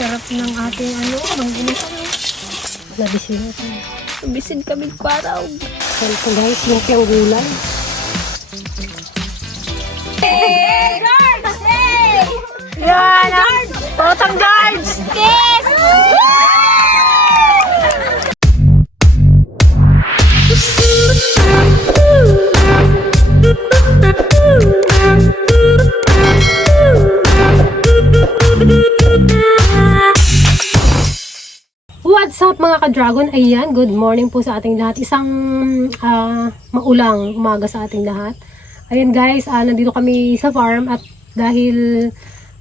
Sarap ng ating mangginisang. Nabisin natin. Nabisin kami kwaraw. Ito guys, yung gulay. Hey, George! Hey! Yan! Potang George! Kiss! What's up mga ka-dragon? Ayan, good morning po sa ating lahat. Isang maulang umaga sa ating lahat. Ayan guys, nandito kami sa farm at dahil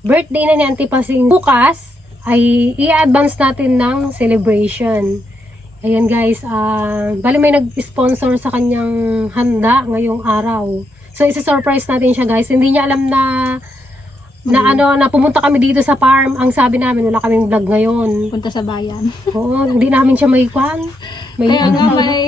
birthday na ni Auntie Pasing bukas, ay i-advance natin ng celebration. Ayan guys, bali may nag-sponsor sa kanyang handa ngayong araw. So isa-surprise natin siya guys. Hindi niya alam na pumunta kami dito sa farm. Ang sabi namin, wala kaming vlog ngayon. Punta sa bayan. Oo, hindi namin siya may kwan. Kaya nga may...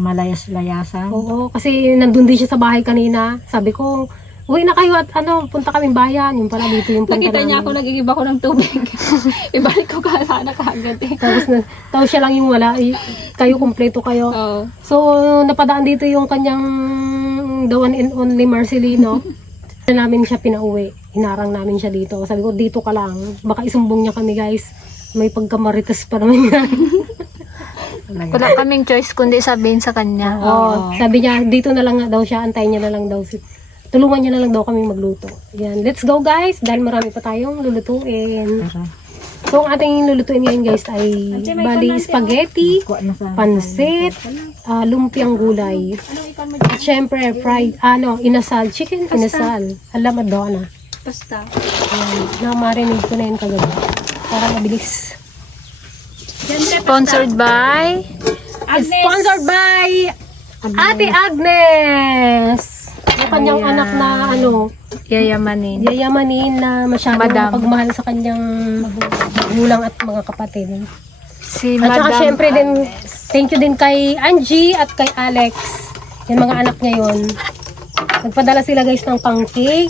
Malayas-layasan. Oo, kasi nandun din siya sa bahay kanina. Sabi ko, uwi na kayo at punta kaming bayan. Yung pala dito yung punta Nakita niya namin. ako, nag-iiba ko ng tubig. Ibalik ko sana kaagad eh. Tapos siya lang yung wala. Kayo, kumpleto kayo. Oo. So, napadaan dito yung kanyang the one and only Marcelino. Namin siya pinauwi. Hinarang namin siya dito. Sabi ko, dito ka lang. Baka isumbong niya kami guys. May pagkamaritas pa naman yan. Wala kaming choice kundi sabihin sa kanya. Oo. Sabi niya, dito na lang daw siya. Antayin niya na lang daw. Tulungan niya na lang daw kami magluto. Yan. Let's go guys. Dahil marami pa tayong lulutuin. So, ang ating lulutuin ngayon guys ay bali spaghetti, pansit, lumpiang gulay. At syempre, fried, inasal, chicken inasal. Alam daw na. Basta. Ayan, na-marinate ko na yun kagabi. Para mabilis. Sponsored by Sponsored by Ate Agnes! Yung kanyang Ayan. anak na Yayamanin. yayamanin na masyadong Madam. pagmahal sa kanyang magulang at mga kapatid. Si At saka Madam syempre din, Agnes. thank you din kay Angie at kay Alex. Yung mga anak niya yun. Nagpadala sila guys ng pancake.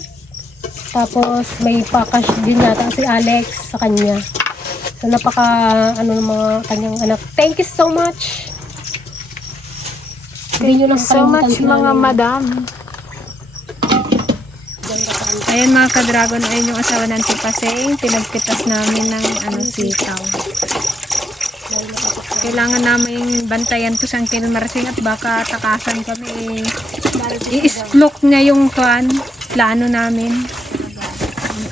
Tapos may pakash din yata si Alex sa kanya. So napaka ng mga kanyang anak. Thank you so much. Hindi nyo lang So much sila mga ngayon. madam. Ayan mga ka-dragon, ayun yung asawa ng tipasing. Pinagtipas namin ng sitaw. Kailangan namin bantayan to sa Uncle Marcing at baka takasan kami. I-splok niya yung plano namin.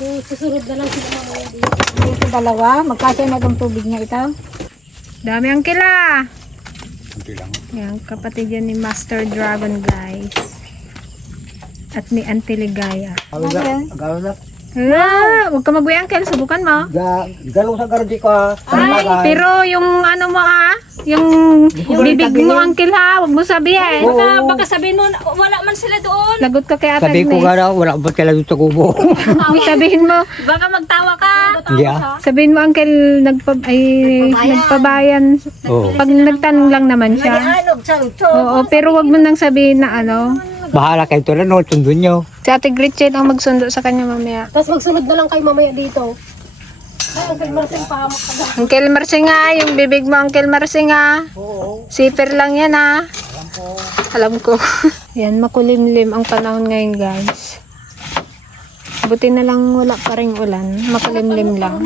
So, susunod na lang sila mamaya dito. Ito dalawa, magkasya na itong tubig niya ito. Dami ang kila. Yan, kapatid yan ni Master Dragon guys. At ni Auntie Ligaya. Hala, huwag ka mag-uwi Uncle, subukan mo. Galong sa gardi ko ha. Pero yung mo yung bibig mo Uncle ha, huwag mo sabihin. Baka sabihin mo, wala man sila doon. Lagot ka kay Ate Sabi ko Agnes. nga wala ba sila dito sa kubo? Sabihin mo, Baka magtawa ka. Yeah. sabihin mo Uncle, nagpabayan. Oo. Pag nagtanong lang naman siya. Oo, pero wag mo nang sabihin na Bahala kayo ito lang, sundun nyo. Si Ate Gretchen ang magsundo sa kanya mamaya. Tapos magsunod na lang kayo mamaya dito. Ay, Uncle Marcel, pahamak ka na. Uncle Marcinga, yung bibig mo Uncle Marcinga. Zipper lang yan ha. Alam ko. Yan, makulimlim ang panahon ngayon guys. Buti na lang wala pa rin ulan. Makulimlim lang.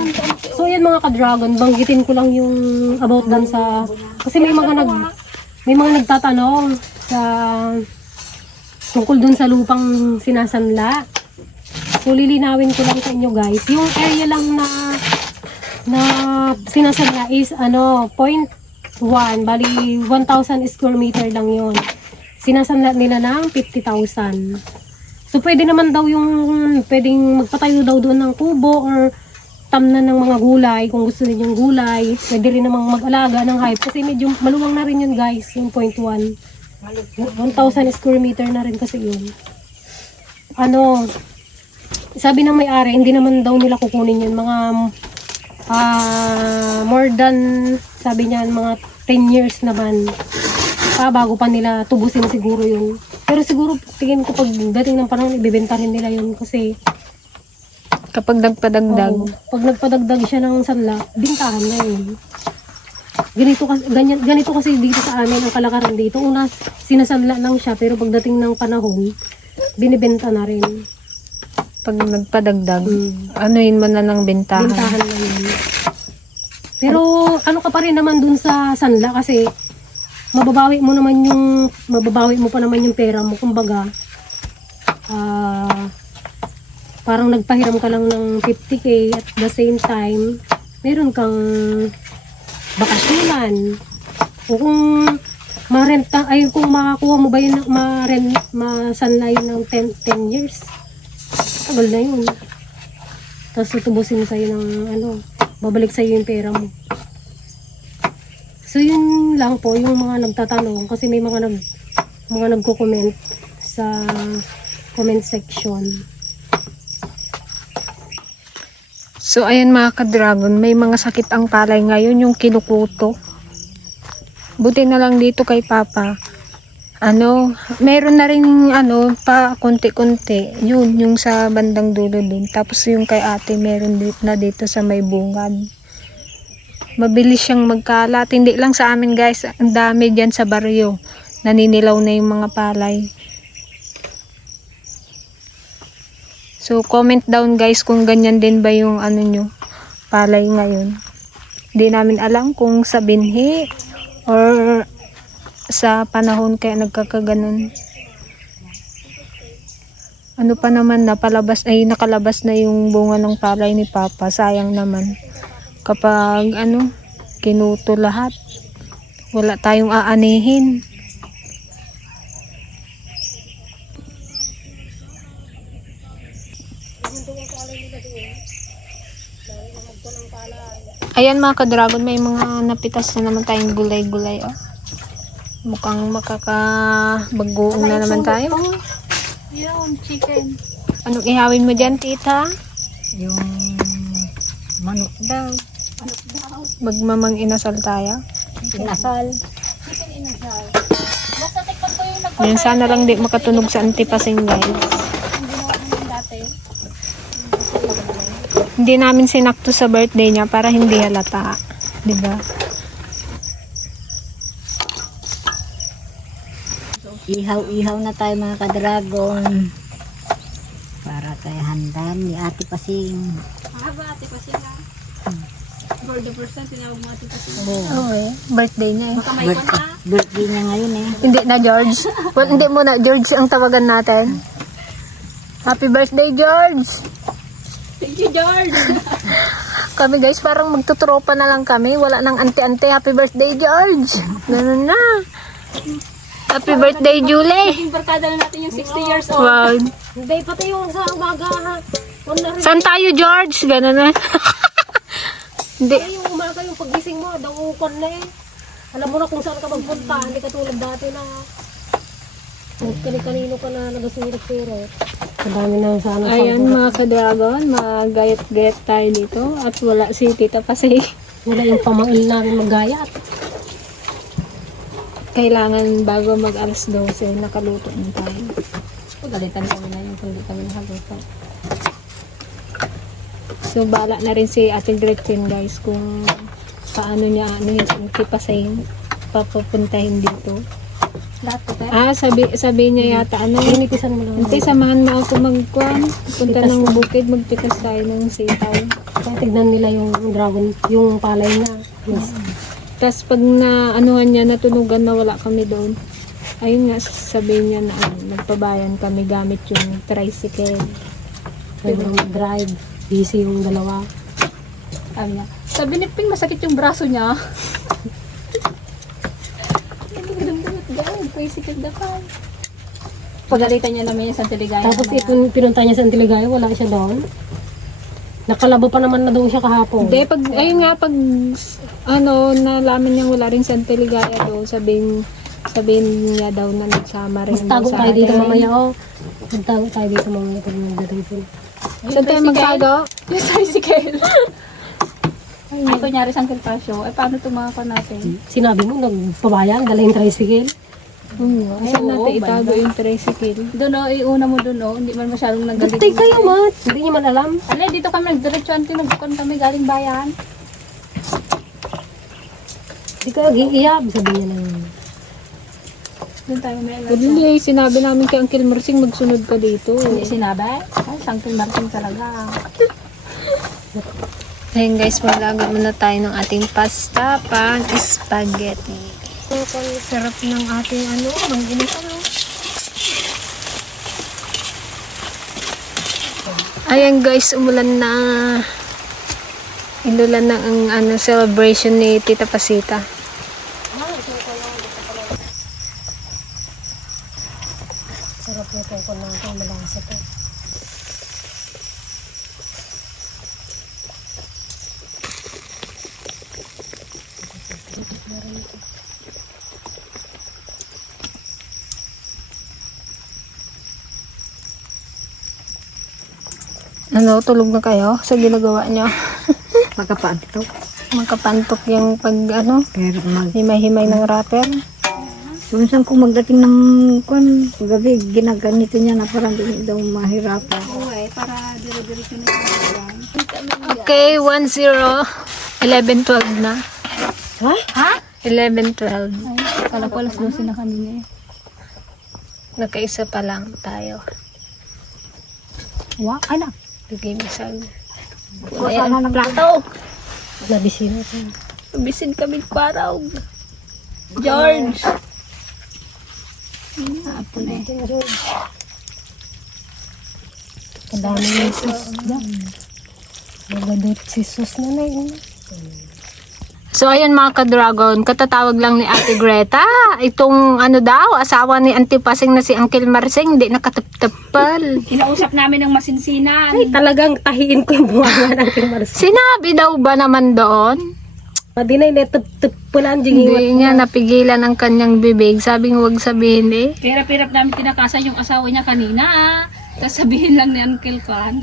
So yan mga ka-dragon, banggitin ko lang yung about dun sa... Kasi may mga nagtatanong sa... tungkol dun sa lupang sinasanla. So lilinawin ko lang sa inyo guys. Yung area lang na sinasanla is 0.1, bali 1,000 square meter lang yun. Sinasanla nila ng 50,000. So pwede naman daw pwedeng magpatayo daw doon ng kubo or tamnan ng mga gulay kung gusto ninyong gulay. Pwede rin namang mag-alaga ng hayop kasi medyo maluwang na rin yun guys, yung 0.1. 1,000 square meter na rin kasi yun. Sabi ng may-ari, hindi naman daw nila kukunin yun. Mga more than, sabi niya, mga 10 years naman. Bago pa nila tubusin siguro yun. Pero siguro, tingin ko pag dating ng panahon, ibibenta rin nila yun kasi Kapag nagpadagdag. Oo. Pag nagpadagdag siya ng sanla, bintahan na yun. Ganito kasi dito sa amin ang kalakaran dito. Una, sinasanla lang siya pero pagdating ng panahon, binibenta na rin. Pag nagpadagdag, Mm. anuhin mo na ng bentahan. Bintahan na yun. Pero ano ka pa rin naman dun sa sanla kasi mababawi mo pa naman yung pera mo. Kumbaga, parang nagpahiram ka lang ng 50K at the same time, meron kang bakasyonan. O kung kung makakuha mo ba yun, masanla yun ng 10 years, tagal na yun. Tapos tutubusin sa'yo ng babalik sa'yo yung pera mo. So yun lang po yung mga nagtatanong kasi may mga nagko-comment sa comment section. So, ayan mga ka-dragon, may mga sakit ang palay ngayon, yung kinukuto. Buti na lang dito kay Papa. Meron na rin pa konti-konti. Yun, yung sa bandang dulo din. Tapos yung kay ate, meron na dito sa may bungad. Mabilis siyang magkalat. Hindi lang sa amin guys, ang dami dyan sa baryo. Naninilaw na yung mga palay. So, comment down guys kung ganyan din ba yung nyo, palay ngayon. Hindi namin alam kung sa binhi or sa panahon kaya nagkakaganon. Ano pa naman, nakalabas na yung bunga ng palay ni Papa. Sayang naman. Kapag kinuto lahat, wala tayong aanihin. Ayan mga ka-dragon, may mga napitas na naman tayong gulay-gulay. Oh. Mukhang makakabagoong na naman tayo. Yun, chicken. Anong ihawin mo dyan, tita? Yung manok daw. Magmamang inasal tayo. Inasal. Basta tikman ko yung Yan, sana lang di makatunog sa antipasing guys. ginawa namin dati. Hindi namin sinakto sa birthday niya para hindi halata. Diba? Ihaw-ihaw na tayo mga ka-dragon. Para tayo handa ni Ate Pasing. Mahaba, ate pa sila. For the first time, tinawag mo ate pa sila. Okay. Birthday niya eh. Baka may kon na. Birthday niya ngayon eh. Hindi na George. Well, hindi mo na George ang tawagan natin. Happy birthday George! Thank you, George! Kami guys, parang magtutropa na lang kami. Wala nang ante-ante. Happy birthday George! Ganun na. Happy birthday Julie! Yung barkada na natin yung 60 years old. Wow. Hindi, pati yung sa umaga ha. Saan tayo George? Ganun na. Hindi. Yung umaga yung pagising mo, dangukon na eh. Alam mo na kung saan ka magpunta, hindi katulad dati na kanino ka na nagasurit-surit. Madami na sana sa Ayan mga ka-dragon, magayat-gayat tayo dito at wala si Tita Pasay. wala yung pamangil namin maggayat. Kailangan bago mag alas 12, nakaluto na tayo. Pagalitan kami na yung kung di kami nakaluto. So bala na rin si Ate Gretchen guys kung paano niya si Pasay papupuntahin dito. Lahat ko tayo. Sabi niya yata Pinitisan mo lang. Ante, samahan mo ako magkuhan. Punta ng bukid, magpitas tayo ng sitaw. Kaya tignan nila yung dragon, yung palay na. Yes. Tapos pag anuhan niya, natunugan na wala kami doon. Ayun nga, sabihin niya na magpabayan kami gamit yung tricycle. Pwede drive. Busy yung dalawa. Sabi ni Ping, masakit yung braso niya. Pagalitan niya naman yung Santiligaya. Tapos pinunta niya sa Antiligaya, wala siya doon. Nakalabo pa naman na doon siya kahapon. Hindi, ayun nga, pag nalaman niyang wala rin sa Antiligaya doon, sabihin niya daw na nagsama rin. Mas tago doon sa tayo dito atin. mamaya, oh. Magtago tayo dito mamaya pag nagdating. Saan tayo magtago? Yung tricycle. Ay, kunyari sa Uncle Pasio. Eh, paano tumaka natin? Sinabi mo, nagpabayan, dala yung tricycle. Saan natin itago yung tricycle? Doon o, iuna mo doon o. Hindi man masyadong nagalit. Tay kayo, mat. Hindi niyo man alam. Ano, dito kami nagdiretsuan, tinagpukan kami galing bayan. Hindi ka nag-iiyab. Sabi niya lang. Doon tayo may alam. Hindi, sinabi namin kay Uncle Marsing magsunod ka dito. Hindi sinabi? Ay, Sangkil Martin talaga. Ayun guys, maglagay muna tayo ng ating pasta pang spaghetti. Sarap ng ating mag-init Ayan guys, umulan na. Inulan na ang celebration ni Tita Pasita. Sarap nito kung natin malasa to. Ano, tulog na kayo sa ginagawa nyo? Pagkapantok. Magkapantok yung Pero himay-himay ng wrapper. minsan kung magdating ng gabi, ginaganito niya na parang hindi daw mahirapan. Oo eh, para dire-diretso na yung Okay, 1-0. 11-12 na. Ha? 11-12. Kala ko alas 12 na kanina eh. Nakaisa pa lang tayo. Wow, anak. Bigay misal. Wala na ng plato. Nabisina ko. Bisin kami kwaraw. George! Ang dami ng sus dyan. Magadot si sus na na yun. So ayun mga ka-dragon, katatawag lang ni Ate Greta. Itong asawa ni Auntie Pasing na si Uncle Marsing, hindi nakataptapal. Kinausap namin ng masinsinan. Ay, talagang tahiin ko yung buwangan ng kimarsa. Sinabi daw ba naman doon? Madinay na tup-tup pulaan Hindi dyan niya napigilan ang kanyang bibig. Sabi nga huwag sabihin eh. Pirap-pirap namin tinakasan yung asawa niya kanina ah. Sasabihin lang ni Uncle Kwan.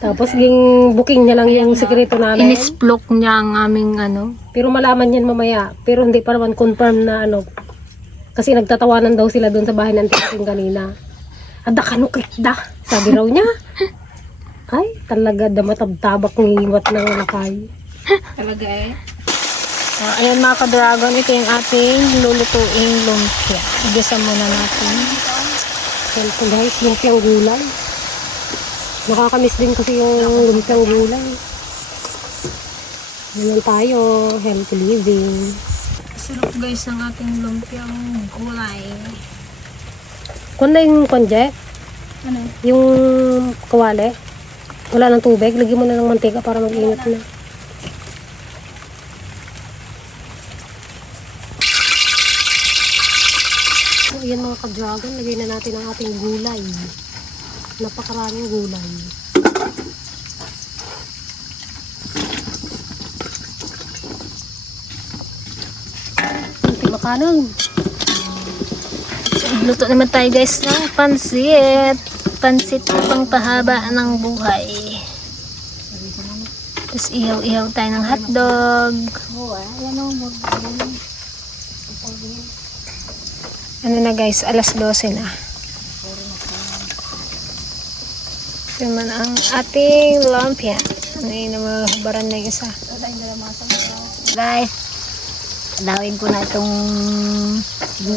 Tapos yung booking niya lang yung sekreto namin. Inisplok niya ang aming Pero malaman yan mamaya. Pero hindi pa naman confirm na Kasi nagtatawanan daw sila doon sa bahay ng testing kanina. Ada kanukit da. Sabi raw niya. Ay, talaga damatab-tabak ngiwat ng lakay. Talaga eh. ayan mga ka-dragon, ito yung ating lulutuing lumpia. Igisa muna natin. So guys, lumpiang gulay. Nakakamiss din kasi yung lumpiang gulay. Ganyan tayo, healthy living. Sarap guys ang ating lumpiang gulay. Kung na yung konje, Ano? yung kawali, wala ng tubig, lagyan mo na ng mantika para mag-init na. So, ayan mga ka-dragon, lagay na natin ang ating gulay. Napakaraming gulay. Kunti makanan. Luto naman tayo guys ng pansit. Pansit na pang pahaba ng buhay. Tapos ihaw-ihaw tayo ng hotdog. Ano na guys, alas 12 na. Ito naman ang ating lumpia. Ano yun na mahubaran na yung isa. Guys, dawin ko na itong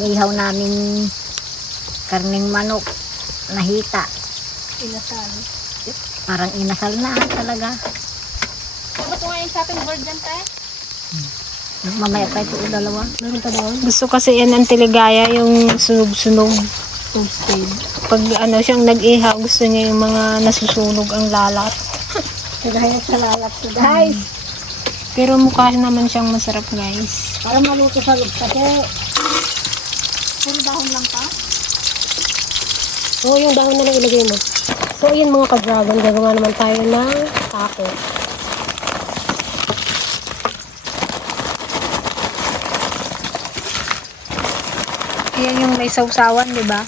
ihaw namin karning manok na hita. Inasal. Parang inasal na talaga. Dapat ko ngayon sa ating board dyan tayo. Mamaya pa ito dalawa. Meron pa daw. Gusto kasi yan ang tiligaya, yung sunog-sunog. Toasted. Pag siyang nag-ihaw, gusto niya yung mga nasusunog ang lalat. Kagaya sa lalat ko guys. Pero mukha naman siyang masarap guys. Para maluto sa loob kasi. Puro dahon lang pa. Oo, yung dahon na lang ilagay mo. So, yun mga ka-dragon, gagawa naman tayo ng taco. Ayan yung may sausawan, di ba?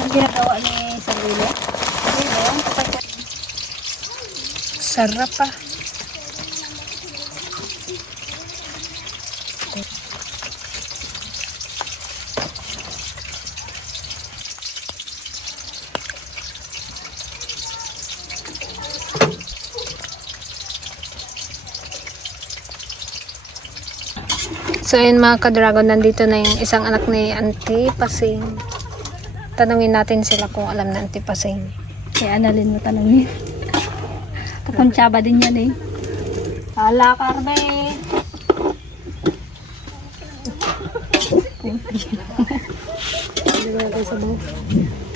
Ang ginagawa ni Sarili. Sarap ah. So ayun mga ka-dragon, nandito na yung isang anak ni Auntie Pasing. Tanungin natin sila kung alam na Auntie Pasing. Kaya analin mo tanongin. Kapuntsaba din yan eh. Hala, Carme.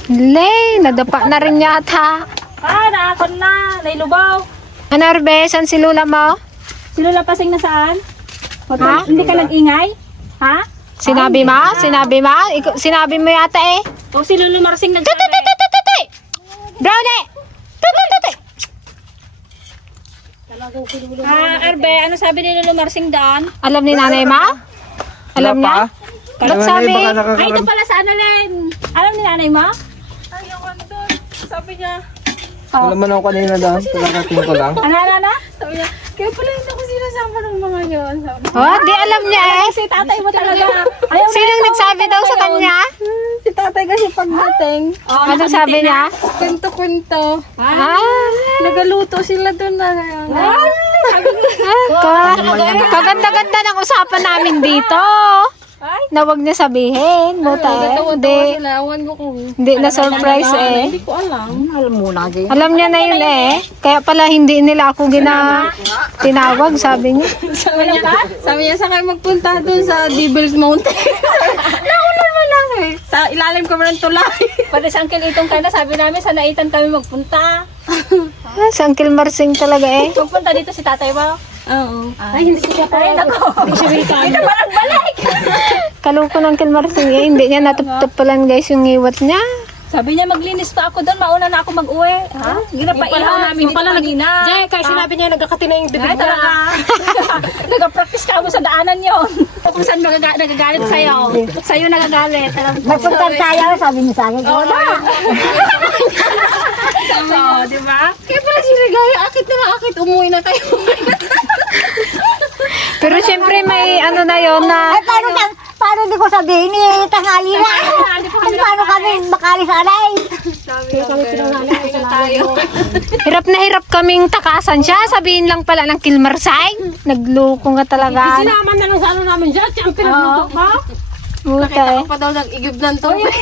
Lay, nadapa na rin yata. Naakon na. Nailubaw. Ano Arbe, saan si Lula mo? Si Lola Pasing na saan? Ha? Hindi ka nag-ingay? Ha? Sinabi mo? Sinabi mo? Sinabi mo yata eh. O si Lolo Marsing nag Tututututututuy! Brownie! Tututututuy! Arbe, ano sabi ni Lolo Marsing doon? Alam ni nanay ma? Alam niya? Ba't sabi? Ay, ito pala sa Annalyn. Alam ni nanay mo? Ay, yung ano doon. Sabi niya. Wala man ako kanina doon. Palakating ko lang. Ano? Sabi niya, kaya pala hindi ako sinasama ng mga yun. Sabi niya. Oh, di alam niya eh. Si tatay mo talaga. Ayaw Sinong nagsabi daw sa kanya? Si tatay kasi pagdating. Ano sabi niya? Kwento-kwento. Ah, Nagaluto sila doon na. kaganda-ganda ng usapan namin dito. Na wag niya sabihin. Buta eh. Hindi na surprise eh. Hindi ko alam. Alam mo na din. Alam niya na yun eh. Kaya pala hindi nila ako tinawag, sabi niya. Sabi niya sa kayo magpunta doon sa Devil's Mountain. Naulan mo lang eh. Sa ilalim kami ng tulay. Pati sa Uncle Itong kana, sabi namin sa Naitan kami magpunta. Ah, si Uncle Marsing talaga eh. Magpunta dito si tatay mo? Oo. Ay, hindi ko siya Ay, nako. Hindi ko siya welcome. Ito parang balik. Kaluko ng Uncle Marsing eh. Hindi niya natutupalan guys yung iwat niya. Sabi niya maglinis pa ako doon. Mauna na ako mag-uwi. Ha? Ginapaihaw namin dito kanina. Jay, kaya sinabi niya nagkakati na yung bibig Ay, talaga. Nag-practice ka mo sa daanan yon. Kung saan nagagalit sa'yo. Sa'yo nagagalit. Magpunta tayo, sabi niya sa akin. Oo na. Oo, di ba? Kaya pala si Regaya, akit na akit, umuwi na tayo. Pero syempre may ano na yon na Paano di ko sabihin eh, tanghali na. Paano kami makali sa alay? hirap na hirap kaming takasan siya. Sabihin lang pala ng Kilmarsay. Nagloko nga talaga. Sinaman na lang sa ano namin dyan, ang pinagluto ka. Buta eh. Pa daw nag-igib ng tubig.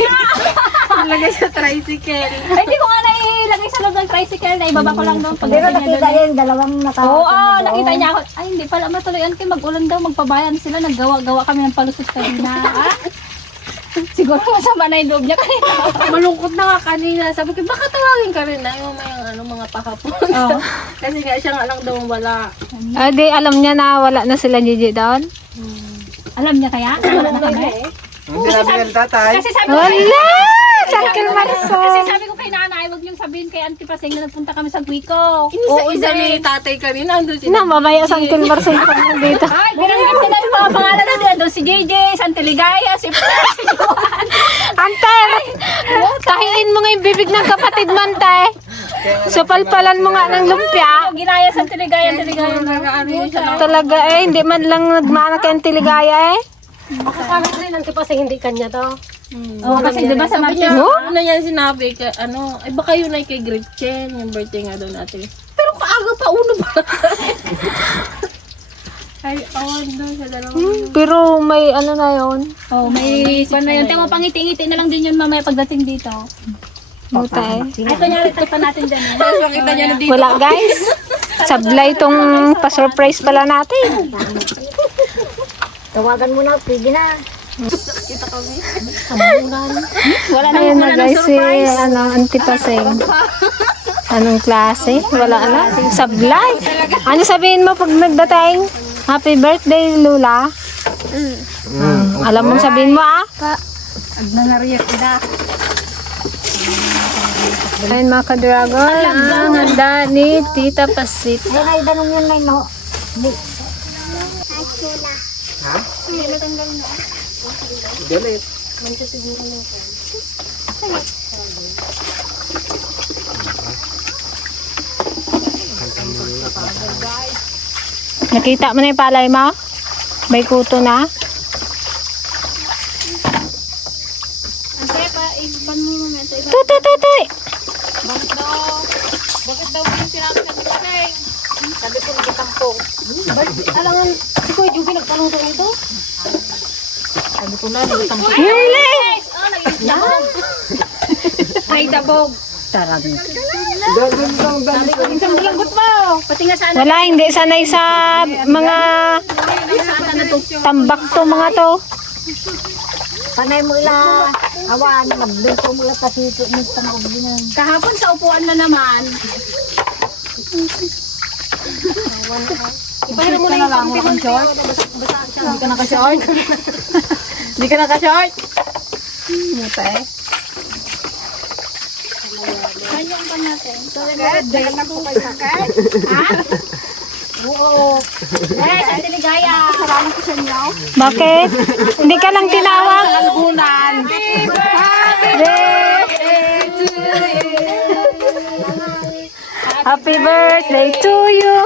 Lagay sa tricycle. Ay, hindi ko nga nailagay sa loob ng tricycle. Naibaba ko lang doon. Pero nakita yung dalawang Oo, nakita niya ako. Ay, hindi pala matuloyan kayo. Mag-ulan daw, magpabayan sila. Naggawa-gawa kami ng palusot kanina. Siguro masama na yung loob niya kanina. Malungkot na nga kanina. Sabi ko, baka tawagin ka rin na yung mga pakapon. Kasi nga siya nga lang daw wala. Ah, di alam niya na wala na sila Gigi doon. Alam niya kaya? Wala na kami? Ang sinabi ng tatay. Kasi sabi ko Wala! Sa Kilmarsay. Kasi sabi ko kay nanay, huwag niyong sabihin kay Auntie Paseng na nagpunta kami sa Guico. Isa-isa ni tatay kanina. Andun si Na, mamaya sa Kilmarsay pa dito. Ay, binanggit nila yung mga pangalan na nila. Doon si JJ, Santiligaya, si Juan. Ante! Tahiin mo nga yung bibig ng kapatid mo, ante. Supalpalan mo nga ng lumpia. Ginaya, Santiligaya, Santiligaya. Talaga eh, hindi man lang nagmana kay Antiligaya eh. Makakalat rin ang tipasing hindi kanya to. Oo, kasi di ba sa Sabi Martin? niya, No? ano yan sinabi, ay baka yun ay kay Gretchen, yung birthday nga doon natin. Pero kaaga pa, uno ba? Ay, awan doon sa dalawa. Pero may ano na yon. Oo, may kwan na yun. Tingnan mo, pangiti-ngiti na lang din yun mamaya pagdating dito. Buta eh. Ay, kunyari, tapan natin dyan. Tapos makita niya na dito. Wala guys. Sablay tong pa-surprise pala natin. Tawagan mo na, pwede na. Wala na, Ayun na wala nang guys si surprise. Auntie Paseng. Anong klase? Wala na. Sablay. Ano sabihin mo pag nagdating? Happy birthday, Lula. Alam mong sabihin mo ah. Nangariyat kita. Ayun mga ka-dragon, ang handa ni Tita Pasit. Ay, danong yun na no. Galit. Nakita mo na yung palay mo? May kuto na? Tutoy! Alangan, si Kuya Juby nagpaluto nito. Sabi ko na, nagtampo. Hili! Ay, dabog. Doon lang, Sabi ko, isang bilanggot mo. Pati nga sana. Wala, hindi sanay sa mga tambak to mga to. Panay mo ila, awan, magdulko mo ila pasito ng tangog din. Kahapon sa upuan na naman. Ipahiram mo na yung panty mo. Hindi ka naka-short. Hindi ka naka-short. Muta eh. Sa Tiligaya. Salamat ko sa inyo. Bakit? Hindi ka lang tinawag? Albunan. Happy birthday to you.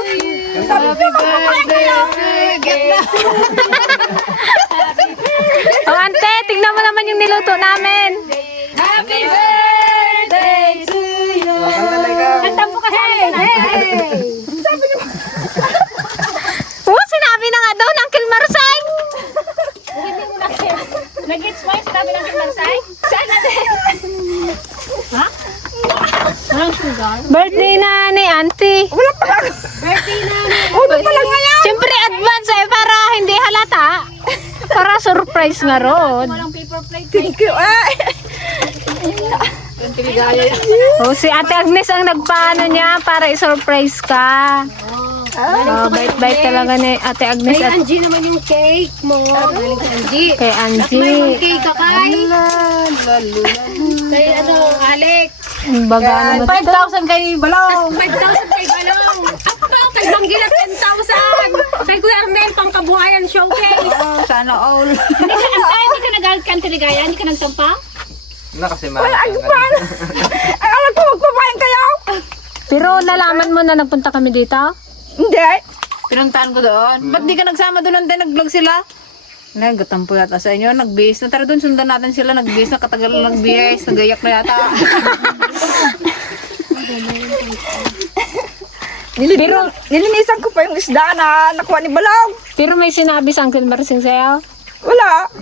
Happy birthday. Oh, ante, tignan mo naman yung niluto namin. Happy birthday to you. Kantang mo ka sa amin. Oh, sinabi na nga daw ng Uncle Marsay. Nag-gets mo yung sinabi ng Kimarsay? Saan natin? Birthday na ni auntie. Wala pa lang. Birthday na. Wala pa lang ngayon. Siyempre advance eh, para hindi halata. Para surprise nga ron. Walang paper plate. Thank you, Oh, si Ate Agnes ang nagpaano niya para i-surprise ka. Oh, bait-bait talaga ni Ate Agnes Kay at Angie naman yung cake mo. Galing kay Angie. kay May Angie. cake ka kay. Kay Alex. Baga naman ito. 5,000 kay Balong. 5,000 kay Balong. Apa, kay Banggila 10,000. Kay Kuya Arnel, pangkabuhayan showcase. Oh, sana all. Hindi ka nagalit ka Tiligaya? Hindi ka nagtampa? Na kasi mahal. alam ko, magpapain kayo. Pero nalaman mo na nagpunta kami dito? Hindi. Pinuntahan ko doon. Ba't di ka nagsama doon nandun? Nag-vlog sila? Nagatampo yata sa inyo. Nag-base na. Tara doon, sundan natin sila. Nag-base na. Katagal na nag-base. Nagayak na yata. Nilinisan ko pa yung isda na nakuha ni Balong. Pero may sinabi sa Uncle Marsing sa'yo? Wala.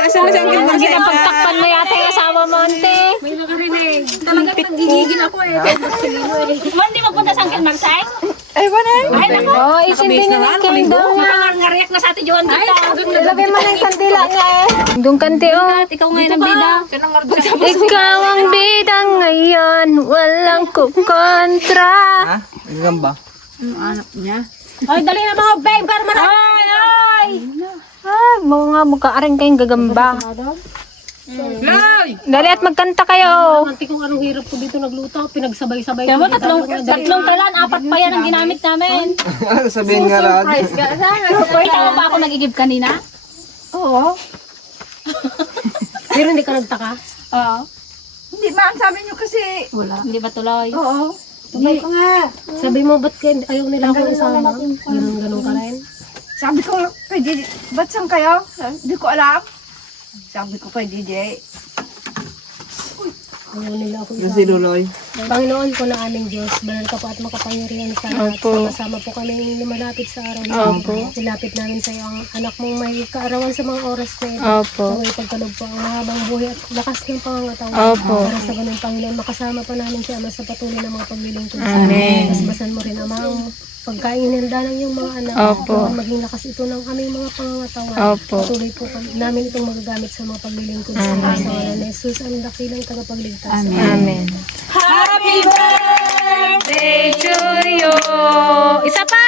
Asan na si Uncle Marsay? Pagtakpan mo yata yung asawa mo, ante. May nakarinig. Talagang nagigigil ako eh. Kay Marcelino eh. Hindi magpunta sa Uncle Marsay? Ay, wala. Oh, isindi Nakabase na na nga, ng candle nga. Ngariyak na sa atin Johan dito. Ilagay mo na yung kandila niya eh. Doon kante oh. Ikaw ngayon ang bida. Ikaw ang bida ngayon, walang kukontra. Ha? Ang ba? Anak niya. Ay, dali na mga babe. Para marami. Ay! Ay, mga mukha rin kayong gagamba. Loy! Dali at magkanta kayo. Kanti kung anong hirap ko dito nagluto. Pinagsabay-sabay. Kaya mo, ko. tatlong kalan, 4 pa yan ang ginamit namin. Sabihin nga lang. Kita mo pa ako nag-igib kanina? Oo. Pero hindi ka nagtaka. Oo. Hindi man, sabi nyo kasi. Wala. Hindi ba tuloy? Oo. Sabi mo, ba't ayaw nila akong isama? Ganun ka rin. Sabi ko, kay DJ, ba't saan kayo? Hindi ko alam. Sabi ko kay DJ. Ayaw nila akong Yung si isama. Luloy. Panginoon ko na aming Diyos, banal ka po at makapangyarihan sa lahat. Sama-sama po kami lumalapit sa araw na ito. Ilapit namin sa iyo ang anak mong may kaarawan sa mga oras na ito. Opo. Naway pagkalog po ang mahabang buhay at lakas ng pangangatawan. Opo. Para sa ganun, Panginoon, makasama pa namin si Ama sa patuloy ng mga paglilingkod sa Amen. Basbasan mo rin, Ama, ang pagkainanda ng iyong mga anak. Opo. Maging lakas ito ng aming mga pangangatawan. Opo. Patuloy po namin itong magagamit sa mga paglilingkod sa iyo. Sa ngalan ni Jesus, ang dakilang tagapagligtas. Amen. Happy birthday to you. Isa pa.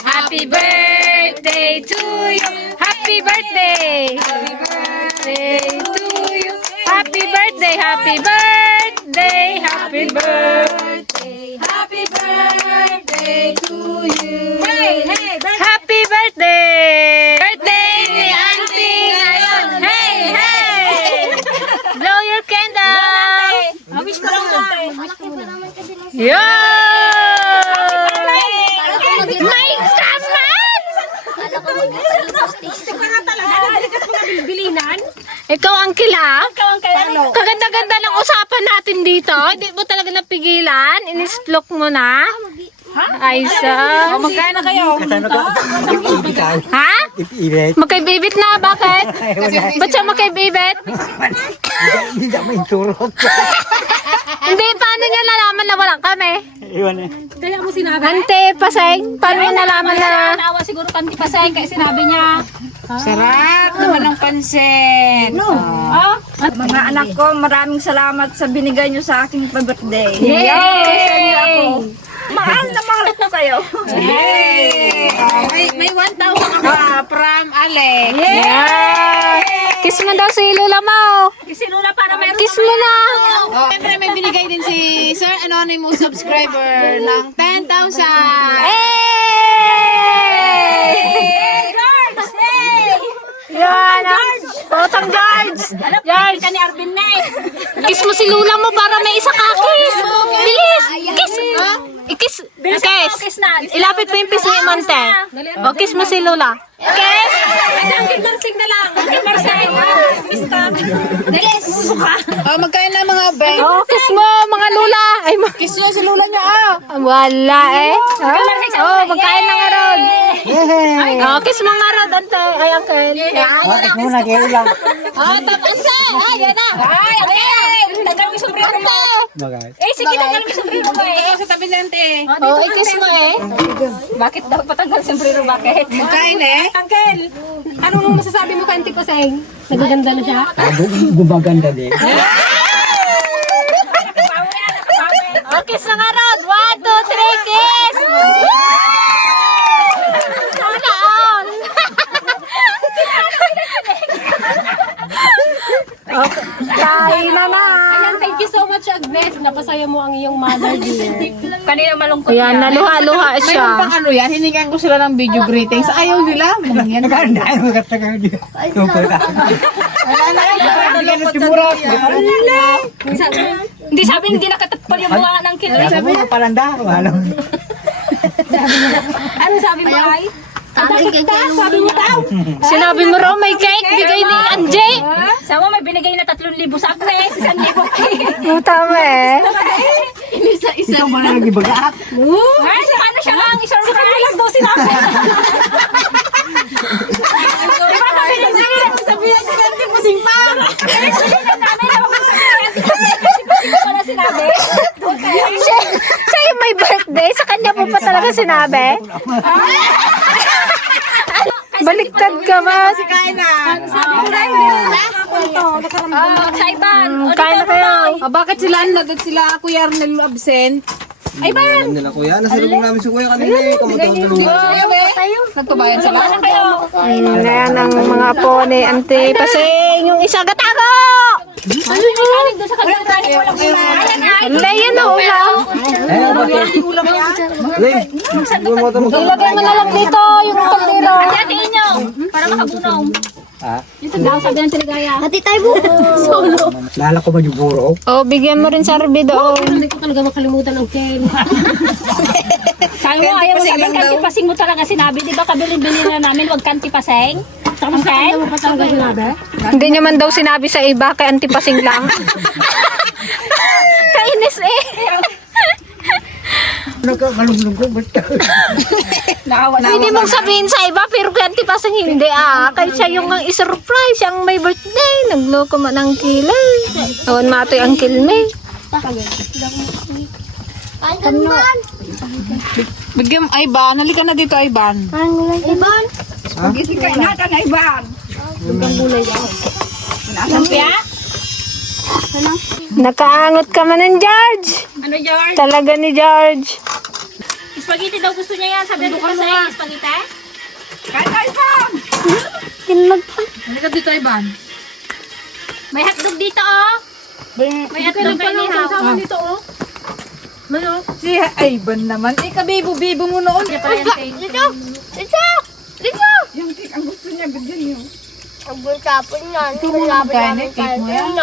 Happy birthday to you. Happy birthday. Happy birthday to you. Happy birthday. Happy birthday. Happy birthday. Happy birthday to you. Hey, hey, happy birthday. Birthday ni Auntie ngayon. Hey, hey. Blow your candle. Wish ko lang ka. Yo! May kasman! Ikaw ang kila? Kaganda-ganda ng usapan natin dito. Hindi mo talaga napigilan. Inisplok mo na. Aisa. Magkaya na kayo. Ha? Magkaibibit na, bakit? Ba't siya magkaibibit? Hindi, paano niya nalaman na wala kami? Kaya mo sinabi. Ante, paseng, paano niya nalaman na? Nawa siguro kanti pa sa'yo kaya sinabi niya. Sarap naman ng pansit. Mga anak ko, maraming salamat sa binigay nyo sa aking pa-birthday. Yay! Mahal na mahal ko kayo. May 1,000 ako from Ale. Yeah! Kiss mo daw si Lula mo. Isinula para meron Kiss mo na. Siyempre may binigay din si Sir Anonymous subscriber ng 10,000. Yan. Potang George. George. Ka ni Arvin May. Kiss mo si Lula mo para may isa ka kiss. Bilis. Kiss. Kiss. Kiss. Ilapit mo yung kiss ni Monte. O, kiss mo si Lula. Kiss. Angkin Marsing na lang. Angkin Marsing. Miss ka. Yes. Magkaya na mga bang. O, kiss mo mga Lula. Ay, Kiss nyo si Lula niya. wala eh. Oh, magkain na nga Rod. Oh, kiss mo nga Rod, ante. Ay, uncle. Bakit muna, kayo lang. Ante. Ay, yan na. Ay, ante. Tagal mo sombrero mo. Bagay. Sige, tagal mo sombrero mo. Sa tabi na ante. Oh, i-kiss mo eh. Bakit daw patanggal sombrero? Bakit? Magkain eh. Uncle, anong masasabi mo kay Auntie Paseng? Nagaganda na siya? Gumaganda din. Oh, kiss na nga Rod. 1, 2, 3, kiss. Sana all. Kain na na. Ayan, thank you so much, Agnes. Napasaya mo ang iyong mother dear. Kanina malungkot Ayan, naluha-luha siya. ano yan, hiningan ko sila ng video greetings. Ayaw nila. Yan. Hindi sabi, hindi nakatapal yung mga ng kilay. Sabi mo, palanda. Ano sabi mo, ay? Sabi mo daw. Sinabi mo raw may cake, bigay ni Anjay. Sama may binigay na 3,000 sa Agnes. 1,000 cake. Tama eh. Ikaw mo na nag-ibagaat. Ay, paano siya nga ang isurprise? Lang daw sinabi. Sabihan niya ganti po sing pa. Sabihan namin na huwag sabihin ganti pala sinabi. Siya yung may birthday, sa kanya po pa talaga sinabi. Baliktad ka ba? Sabi ko rin. Sa iban. Kain na kayo. Bakit sila nagad sila Kuya Arnel absent? Ay ba? Nila kuya, nasalubong namin si kuya kanina eh. Nagkabayan sila. Saan kayo? Ayan ang mga apo ni Auntie Paseng. Yung isa gatago! Ano yung ikalig doon sa kagandaan? Walang ulam. Wala yan ang ulam. Ling, gumawa mo. Ilagay mo na lang dito yung kaldero. Hatiin nyo. Para makabunaw. Ha? Ito daw sabi ng Teligaya. Hati tayo mo. Solo. Lala ko ba yung buro? Oh, bigyan mo rin sa Ruby doon. Hindi ko talaga makalimutan ang Ken. Sabi mo, ayaw mo sabi, kanti pasing mo talaga sinabi. Di ba kabilin-bilin na namin, wag kanti paseng? Ang kaya mo pa talaga sinabi? Hindi naman daw sinabi sa iba, kay Auntie Paseng lang. Kainis eh. Nagkakalunglong ko, ba't ka? Pwede mong sabihin sa iba, pero kay Auntie Paseng hindi ah. Kaya siya yung isurprise, siya ang may birthday. Nagloko man ang kilay. Awan matoy ang kilme. Bigyan, Ivan, halika na dito, Ivan. Iban. Spaghetti kayo natin na iban. Lumpia? Nakaangot ka man ng George. Ano, George? Talaga ni George. Spaghetti daw gusto niya yan. Sabi ng paseng, spaghetti? Kain na iban. Halika dito, Ivan. May hotdog dito, oh. May hotdog kayo Sama dito, oh. Si Ivan naman. Kabibo-bibo mo noon. Yung cake ang gusto niya, bigyan niyo. Ang bultapon yan. Ito mo lang kain eh, cake mo yan.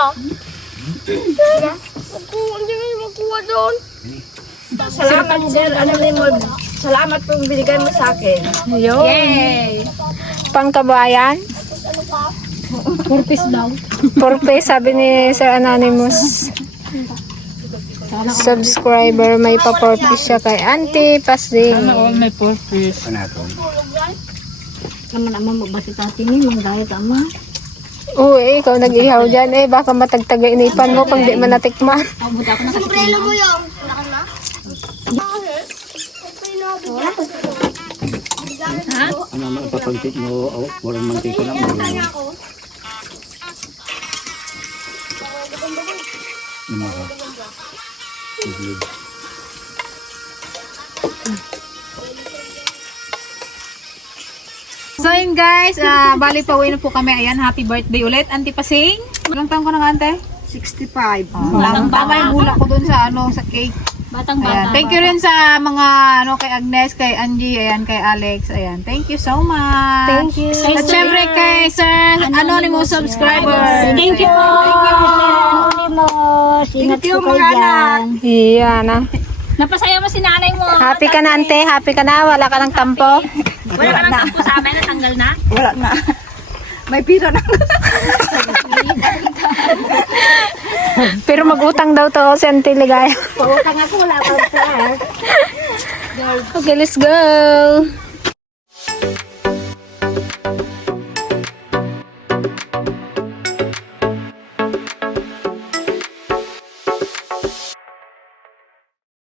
Hindi mo makuha doon. Salamat sir, ano mo. Salamat kung binigay mo sa akin. Ayun. Yay! Pangkabayan. Purpose daw. Purpose, sabi ni Sir Anonymous. subscriber. May pa-purpose siya kay Auntie Pasing. Panaton. Naman magbasi tati ni manggaya ka ma. Oo, ikaw nag-ihaw dyan. Baka matagtaga-inipan mo pang di man natikman. Ano naman ipapagtit mo, walang mantika lang. So yun guys, bali pauwi na po kami. Ayan, happy birthday ulit. Auntie Pasing. Ilang taon ko na nga, ante? 65. Tama yung hula ko dun sa sa cake. Batang Ayan. Thank you rin sa mga kay Agnes, kay Angie, ayan, kay Alex. Ayan. Thank you so much. Thank you. At syempre kay Sir Anonymous subscriber. Thank you po. Anonymous. Ingat Thank you, po kayo mga anak. dyan. Iyan na. Napasaya mo si nanay mo. Happy ka na, ante. Happy ka na. Wala ka ng tampo. Wala ka ng tampo sa amin, natanggal na. Wala na. May pira na. Pero mag-utang daw to si Auntie Ligaya. Pautang ako, wala pa. Okay, let's go.